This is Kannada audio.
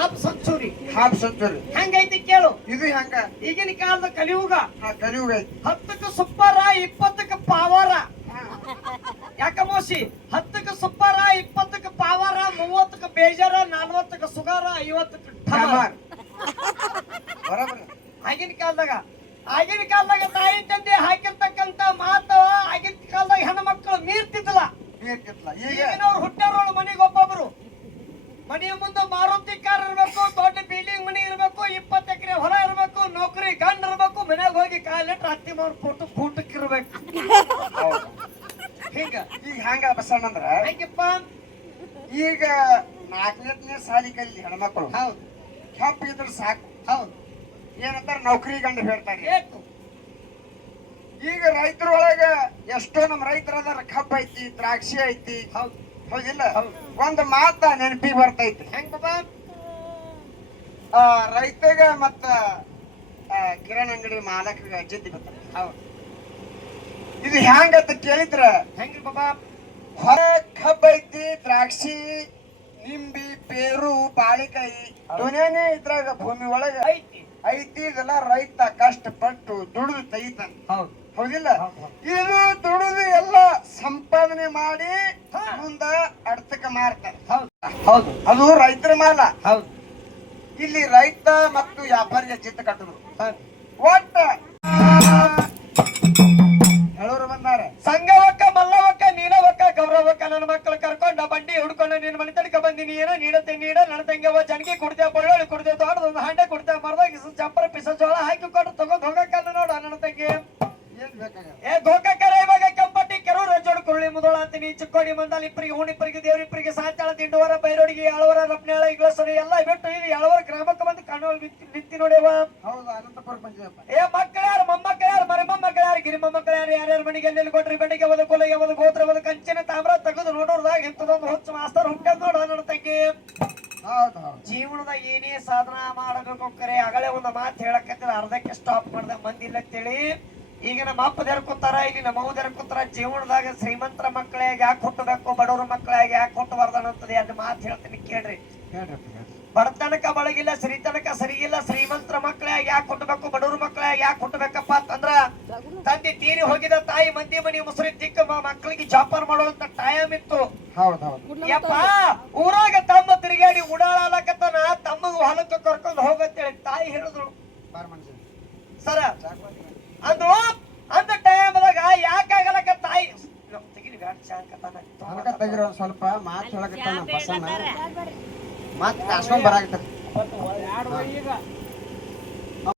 ಹಾಫ್ ಸೆಂಚುರಿ ಹಂಗೈತಿ ಕೇಳು. ಇದು ಹೆಂಗ? ಈಗಿನ ಕಾಲದ ಕಲಿಯುಗ. ಕಲಿಯುಗ ಐತಿ. 10ಕ್ಕೆ ಸುಪ್ಪರ 20ಕ್ಕೆ ಪಾವರ. ಯಾಕ ಮೋಸಿ? 10ಕ್ಕೆ ಸುಪ್ಪರ 20ಕ್ಕೆ ಪಾವರ 30ಕ್ಕೆ ಬೇಜಾರ 40ಕ್ಕೆ ಸುಗಾರ 50ಕ್ಕೆ ಠಮಾರ್. ಬರೋಬರ. ಆಗಿನ ಕಾಲದಾಗ ತಾಯಿ ತಂದೆ ಹಾಕಿರ್ತಕ್ಕಂತ ಮಾತು ಆಗಿನ ಕಾಲದಾಗ ಹೆಣ್ಣು ಮಕ್ಕಳು ಮೀರ್ತಿದ್ದಿಲ್ಲ. ಈಗಿನವ್ರು ಹುಟ್ಟಾರೋಳು ಮನೆಗೆ ಒಬ್ಬೊಬ್ರು. ಮನೆಯ ಮುಂದೆ ಮಾರುತಿ ಕಾರ್ ಇರ್ಬೇಕು, ದೊಡ್ಡ ಬಿಲ್ಡಿಂಗ್ ಮನೆ ಇರ್ಬೇಕು, 20 ಎಕರೆ ಹೊಲ ಇರ್ಬೇಕು, ನೌಕರಿ ಗಂಡ ಇರ್ಬೇಕು, ಮನ್ಯಾಗ ಹೋಗಿ ಕಾಲಿಟ್ರೆ ಅತ್ತಿ ಮಾವ್ರ ಫೋಟೋ ಕೂಟಕ್ಕೆ ಇರ್ಬೇಕು. ಈಗ ಹೆಂಗ ಬಸಣ್ಣಂದ್ರ ಹೆಂಗಪ್ಪ? ಈಗ 4ನೇ ಸಾಲಿ ಕಲಿ ಹೆಣ್ಮಕ್ಳು ಹೌದು ಕೆಂಪ ಇದ್ರೆ ಸಾಕು. ಹೌದು ಏನಂತಾರ ನೌಕರಿ ಗಂಡ ಹೇಳ್ತಾರೆ. ಈಗ ರೈತರೊಳಗ ಎಷ್ಟೋ ನಮ್ ರೈತರ ಅದಾರ. ಕಬ್ಬ ಐತಿ, ದ್ರಾಕ್ಷಿ ಐತಿ. ಹೌದು ಹೌದಿಲ್ಲ? ಒಂದು ಮಾತ ನೆನಪಿ ಬರ್ತೈತಿ. ಹೆಂಗ ರೈತಗ ಮತ್ತ ಕಿರಾಣಿ ಅಂಗಡಿ ಮಾಲಕರಿಗೆ ಅಜ್ಜಿ ಬರ್ತಾರೆ. ಹೌದು ಇದು ಹೆಂಗಂತ ಕೇಳಿದ್ರ ಹೆಂಗ ಬಾಬಾ? ಹೊರ ಕಬ್ಬ ಐತಿ, ದ್ರಾಕ್ಷಿ, ನಿಂಬಿ, ಪೇರು, ಬಾಳಿಕಾಯಿ ದುನಿಯಾನೇ ಇದ್ರಾಗ ಭೂಮಿ ಒಳಗ ಐತಿ. ಇದೆಲ್ಲ ರೈತ ಕಷ್ಟಪಟ್ಟು ದುಡಿದು ತೆಗಿತಾನ. ಹೌದು ಹೌದಿಲ್ಲ? ಇದು ದುಡಿದು ಎಲ್ಲ ಸಂಪಾದನೆ ಮಾಡಿ ಮುಂದ ಅಡ್ತಕ ಮಾರ್ತಾರೆ. ಹೌದು ಅದು ರೈತರ ಮಾಲ. ಹೌದು ಇಲ್ಲಿ ರೈತ ಮತ್ತು ವ್ಯಾಪಾರಿಗೆ ಚಿತ್ತ ಕಟ್ಟುದು. ಒಟ್ಟ ಹೇಳೋರು ಬಂದಾರೆ. ಸಂಘವಕ್ಕ, ಮಲ್ಲವಕ್ಕ, ನೀಲವಕ್ಕ, ಗೌರವಕ್ಕ ನನ್ನ ಮಕ್ಕಳು ಕರ್ಕೊಂಡ ಬಂಡಿ ಹುಡ್ಕೊಂಡು ನಿನ್ನ ಮನೆ ತನಕ ಬಂದಿನಿ. ಏನೋ ನೀಡತ್ತೆ ನೀಡ ನನ್ನ ತಂಗಿಯವ ಜನ್ಗಿ ಕುಡ್ತೇವೆ, ಬಳ್ಳೊಳ್ಳಿ ಕುಡ್ತೇವೆ, ದೊಡ್ಡದೊಂದು ಹಂಡೆ ಕುಡ್ತೇವೆ, ಮರದಾಗ ಚಪ್ಪರ ಪಿಸ ಜೋಳ ಹಾಕಿಕೊಂಡು ತಗೊಂಡ್ ಹೋಗಕ್ಕಲ್ಲ ನೋಡ ನನ್ನ ತಂಗಿ. ಗೋಕಕ್ಕರ ಇವಾಗ ಕೆಂಪಟ್ಟಿ ಕೆರು ರಜೋಡು ಕುರುಳಿ ಮುದೋಳ ಅಂತೀನಿ. ಚಿಕ್ಕೋಡಿ ಮಂದಾಲ್ ಇಬ್ಬರಿಗೆ ಹೂಣಿಬ್ಬರಿಗೆ ದೇವರಿಬ್ಬರಿಗೆ ಸಾಂತಾಳ ದಿಂಡುವರ ಬೈರೋಡಿಗೆ ಆಳವರ ರಪ್ನಾಳ ಇಗ್ಲಸರಿ ಎಲ್ಲ ಬಿಟ್ಟು ಇಲ್ಲಿ ಆಳವರ ಗ್ರಾಮಕ್ಕೆ ಬಂದು ಕಣ್ಣು ನಿಂತಿ ನೋಡ್ಯವ. ಮಕ್ಕಳ ಯಾರು, ಮೊಮ್ಮಕ್ಕಳ ಯಾರು, ಮರಿಮೊಮ್ಮಕ್ಕಳ ಯಾರು, ಗಿರಿ ಮೊಮ್ಮಕ್ಕಳ ಯಾರು, ಯಾರ್ಯಾರ ಮನೆಗೆ ಎಲ್ಲೆಲ್ಲಿ ಕೊಟ್ರಿ ಬೆಟ್ಟಿಗೆ ಒಂದು ಕೊಲೆಗೆ ಒಂದು ಗೋತ್ರ ಒಂದು ಕಂಚಿನ ತಾಮ್ರ ತೆಗೆದು ನೋಡೋರ್ದಾಗ ಇಂಥದೊಂದು ಹುಚ್ಚು ಮಾಸ್ತರ್ ಹುಟ್ಟದ್ ನೋಡ ನನ್ನ ತಂಗಿ. ಜೀವನದಾಗ ಏನೇ ಸಾಧನ ಮಾಡಬೇಕು ಕರೆ ಅಗಳೇ ಒಂದು ಮಾತು ಹೇಳಕತ್ತಿರ ಅರ್ಧಕ್ಕೆ ಸ್ಟಾಪ್ ಮಾಡ್ದ ಮಂದಿ ಇಲ್ಲ ಅಂತೇಳಿ ಈಗ ನಮ್ಮ ಅಪ್ಪದೆರ ಕೂತಾರ ಇಲ್ಲಿ ನಮ್ಮ ಅವ್ವದೆರ ಕೂತಾರ. ಜೀವನದಾಗ ಶ್ರೀಮಂತರ ಮಕ್ಕಳಿಗೆ ಯಾಕೆ ಹುಟ್ಟಬೇಕು, ಬಡವ್ರ ಮಕ್ಕಳಿಗೆ ಯಾಕೆ ಹುಟ್ಟಬಾರ್ದನ್ನಂತದೆ ಅದು ಮಾತು ಹೇಳ್ತೀನಿ ಕೇಳ್ರಿ. ಬಡತನಕ ಬಳಗಿಲ್ಲ, ಸಿರಿತನಕ ಸರಿಗಿಲ್ಲ. ಶ್ರೀಮಂತರ ಮಕ್ಕಳಿಗೆ ಯಾಕೆ ಹುಟ್ಟಬೇಕು, ಬಡವ್ರ ಮಕ್ಕಳಿಗೆ ಯಾಕೆ ಹುಟ್ಟಬೇಕಪ್ಪ ಅಂತಂದ್ರ ತಂದೆ ತೀರಿ ಹೋಗಿದ ತಾಯಿ ಮಂದಿ ಮನಿ ಮುಸುರಿ ತಿಕ್ಕ ಮಕ್ಕಳಿಗೆ ಜಾಪಾನ್ ಮಾಡುವಂತ ಟೈಮ್ ಇತ್ತು. ಯಪ್ಪ ಊರಾಗ ತಮ್ಮ ತಿರುಗಾಡಿ ಉಡಾಳಲಕತನ ತಮ್ಮಗ ಹೊಲಕ್ಕೆ ಕರ್ಕೊಂಡು ಹೋಗತ್ತೇಳಿ ತಾಯಿ ಹೇಳಿದ್ರು ಸರ ಅಂದ್ರು. ಅಂದ ಟೈಮ್ದಾಗ ಯಾಕಾಗಲಕ್ಕ ತಾಯಿ ತೆಗಿಲಿ ಬ್ಯಾಡ ಚಾಕತನ ಸ್ವಲ್ಪ ಮಾತು ಹೇಳಕತ್ತಾನ ಬಸಣ್ಣ. ಮಾತು ಕಾಸ್ಕೊಂಡ್ ಬರಾಕತ್ತ.